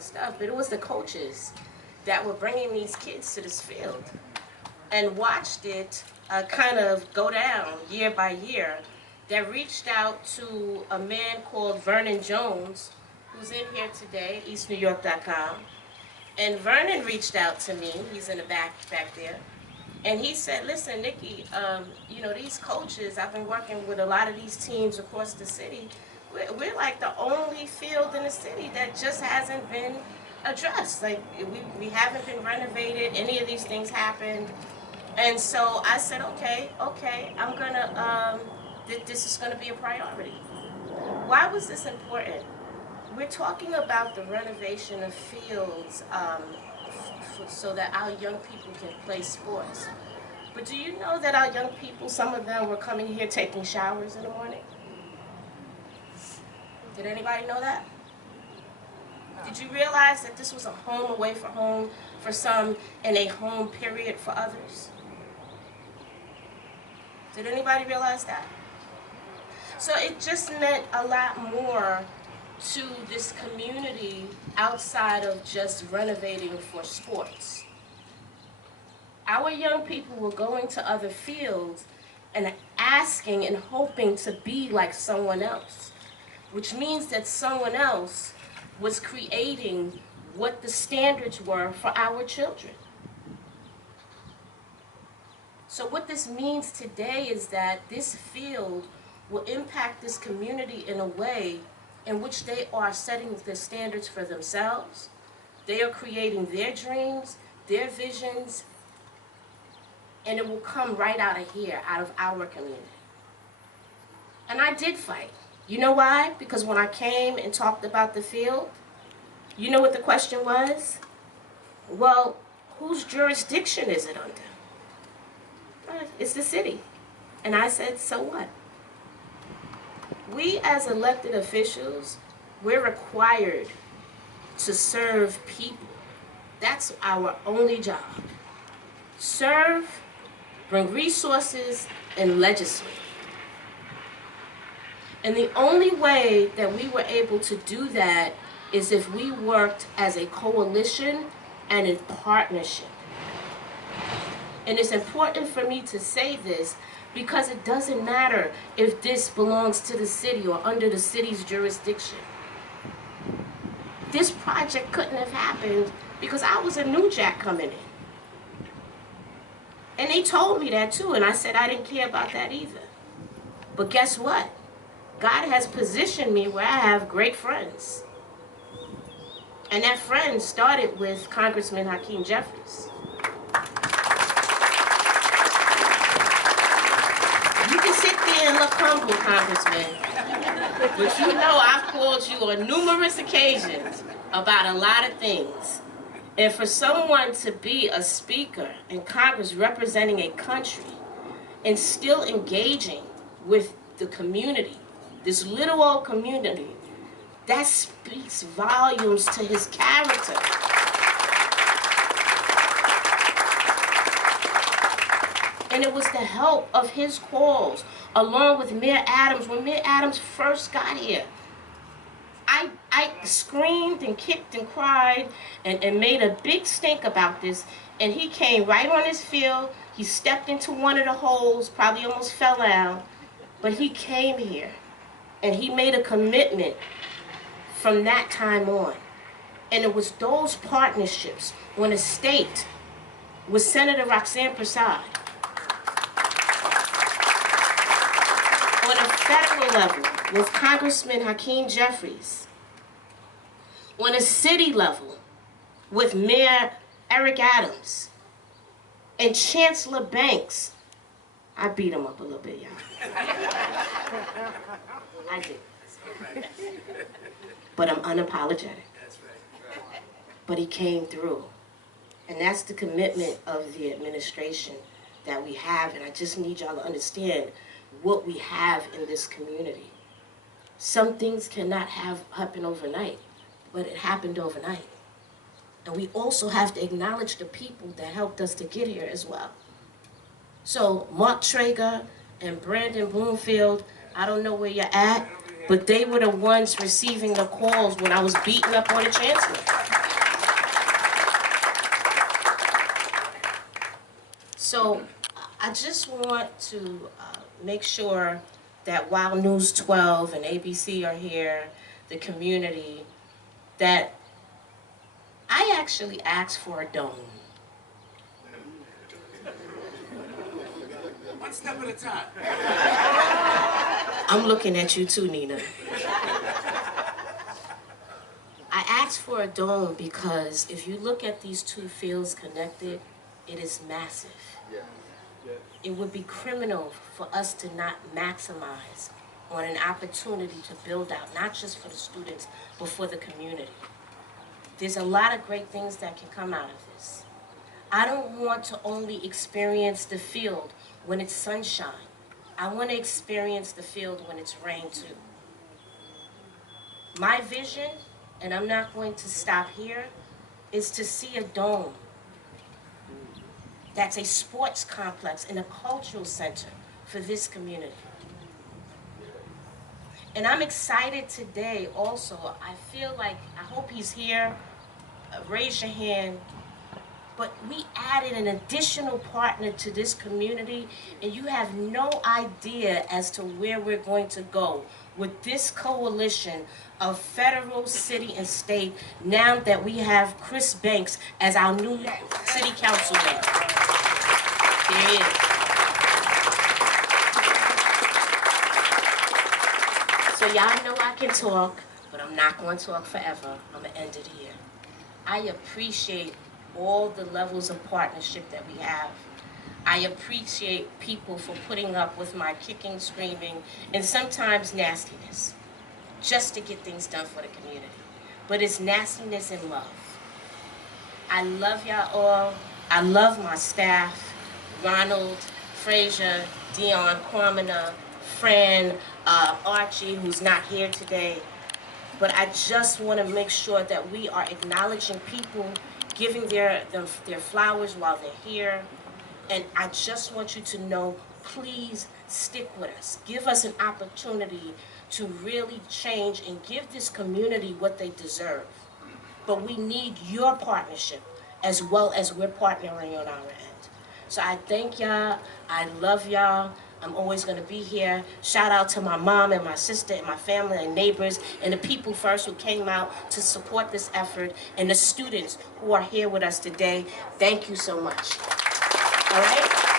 of stuff, but it was the coaches that were bringing these kids to this field, and watched it kind of go down year by year. That reached out to a man called Vernon Jones, who's in here today, eastnewyork.com. And Vernon reached out to me, he's in the back there, and he said, listen, Nikki, you know, these coaches, I've been working with a lot of these teams across the city. We're like the only field in the city that just hasn't been addressed. Like, we haven't been renovated, any of these things happened. And so I said, okay, I'm gonna, this is gonna be a priority. Why was this important? We're talking about the renovation of fields so that our young people can play sports. But do you know that our young people, some of them were coming here taking showers in the morning? Did anybody know that? Did you realize that this was a home away from home for some and a home period for others? Did anybody realize that? So it just meant a lot more to this community outside of just renovating for sports. Our young people were going to other fields and asking and hoping to be like someone else, which means that someone else was creating what the standards were for our children. So what this means today is that this field will impact this community in a way in which they are setting the standards for themselves. They are creating their dreams, their visions, and it will come right out of here, out of our community. And I did fight. You know why? Because when I came and talked about the field, you know what the question was? Well, whose jurisdiction is it under? It's the city. And I said, so what? We as elected officials, we're required to serve people. That's our only job. Serve, bring resources, and legislate. And the only way that we were able to do that is if we worked as a coalition and in partnership. And it's important for me to say this because it doesn't matter if this belongs to the city or under the city's jurisdiction. This project couldn't have happened because I was a new jack coming in. And they told me that too, and I said I didn't care about that either. But guess what? God has positioned me where I have great friends. And that friend started with Congressman Hakeem Jeffries. You can sit there and look humble, Congressman. But you know I've called you on numerous occasions about a lot of things. And for someone to be a speaker in Congress representing a country and still engaging with the community, this little old community, that speaks volumes to his character. And it was the help of his calls, along with Mayor Adams. When Mayor Adams first got here, I screamed and kicked and cried and made a big stink about this. And he came right on his field. He stepped into one of the holes, probably almost fell down. But he came here and he made a commitment from that time on. And it was those partnerships on a state with Senator Roxanne Prasad, on a federal level with Congressman Hakeem Jeffries, on a city level with Mayor Eric Adams, and Chancellor Banks. I beat him up a little bit, y'all. I did. But I'm unapologetic. But he came through. And that's the commitment of the administration that we have. And I just need y'all to understand what we have in this community. Some things cannot happen overnight, but it happened overnight. And we also have to acknowledge the people that helped us to get here as well. So Mark Traeger and Brandon Bloomfield, I don't know where you're at, but they were the ones receiving the calls when I was beating up on the chancellor. So I just want to make sure that while News 12 and ABC are here, the community, that I actually asked for a dome. One step at a time. I'm looking at you too, Nina. I asked for a dome because if you look at these two fields connected, it is massive. It would be criminal for us to not maximize on an opportunity to build out, not just for the students, but for the community. There's a lot of great things that can come out of this. I don't want to only experience the field when it's sunshine. I want to experience the field when it's rain too. My vision, and I'm not going to stop here, is to see a dome that's a sports complex and a cultural center for this community. And I'm excited today also. I feel like, I hope he's here. Raise your hand. But we added an additional partner to this community, and you have no idea as to where we're going to go with this coalition of federal, city, and state now that we have Chris Banks as our new city councilman. There he is. So y'all know I can talk, but I'm not going to talk forever. I'm going to end it here. I appreciate all the levels of partnership that we have. I appreciate people for putting up with my kicking, screaming, and sometimes nastiness, just to get things done for the community. But it's nastiness and love. I love y'all all. I love my staff, Ronald, Frazier, Dion, Kwamina, Fran, Archie, who's not here today. But I just want to make sure that we are acknowledging people, giving their flowers while they're here. And I just want you to know, please stick with us. Give us an opportunity to really change and give this community what they deserve. But we need your partnership as well as we're partnering on our end. So I thank y'all. I love y'all. I'm always going to be here. Shout out to my mom and my sister and my family and neighbors and the people first who came out to support this effort, and the students who are here with us today. Thank you so much. All right?